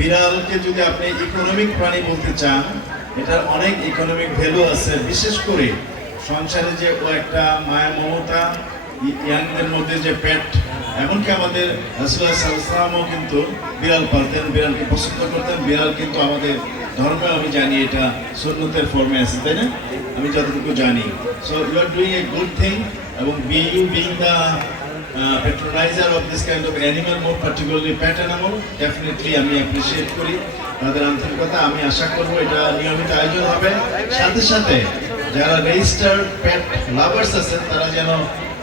বিড়ালকে যদি আপনি ইকোনমিক প্রাণী বলতে চান, এটার অনেক ইকোনমিক ভ্যালু আছে। বিশেষ করে সংসারে যে ও একটা মায়া মমতা, ইয়াংদের মধ্যে যে পেট, এমনকি আমাদের রাসূলুল্লাহ সাল্লাল্লাহু আলাইহি ওয়াসাল্লামও কিন্তু বিড়াল পালতেন, বিড়ালকে পছন্দ করতেন। বিড়াল কিন্তু আমাদের ধর্মে আমি জানি এটা সুন্নতের ফর্মে আছে, তাই না? আমি যতটুকু জানি। So you are doing a good thing, এবং being the patronizer of this kind of animal, more particularly pet animal, definitely আমি অ্যাপ্রিশিয়েট করি তাদের আন্তরিকতা। আমি আশা করব এটা নিয়মিত আয়োজন হবে। সাথে সাথে যারা রেজিস্টার্ড পেট লাভার্স আছেন তারা যেন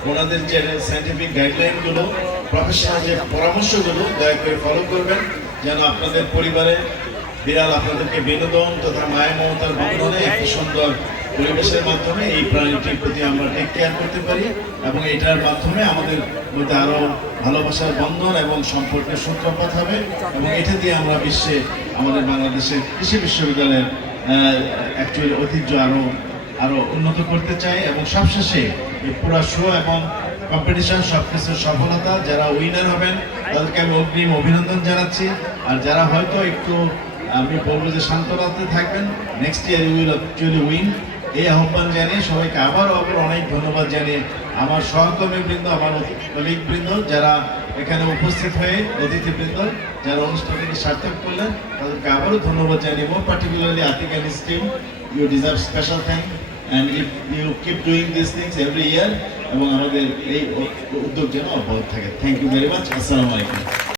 ওনাদের যে সায়েন্টিফিক গাইডলাইনগুলো, প্রফেশনাল যে পরামর্শগুলো দয়া করে ফলো করবেন, যেন আপনাদের পরিবারে বিড়াল আপনাদেরকে বিনোদন তথা মায়া মমতার বন্ধনে একটি সুন্দর পরিবেশের মাধ্যমে এই প্রাণীটির প্রতি আমরা টেক কেয়ার করতে পারি, এবং এটার মাধ্যমে আমাদের মধ্যে আরও ভালোবাসার বন্ধন এবং সম্পর্কের সূত্রপাত হবে। এবং এটা দিয়ে আমরা বিশ্বে আমাদের বাংলাদেশের কৃষি বিশ্ববিদ্যালয়ের অ্যাকচুয়ালি ঐতিহ্য আরও উন্নত করতে চাই। এবং সবশেষে এই পুরো শো এবং কম্পিটিশন সবকিছুর সফলতা, যারা উইনার হবেন তাদেরকে আমি অগ্রিম অভিনন্দন জানাচ্ছি। আর যারা হয়তো একটু, আমি বলবো যে শান্তরাতে থাকবেন, next year you will actually win, এই আহ্বান জানিয়ে সবাইকে আবার অনেক ধন্যবাদ জানিয়ে আমার সহকর্মীবৃন্দ, আমার কলিগবৃন্দ যারা এখানে উপস্থিত হয়ে, অতিথিবৃন্দ যারা অনুষ্ঠানটিকে সার্থক করলেন, তাদেরকে আবারও ধন্যবাদ জানিয়ে, particularly Atik and his team, you deserve special thank and if you keep doing this things every year, এবং আমাদের এই উদ্যোগ যেন অব্যাহত থাকে। Thank you very much. আসসালামু আলাইকুম।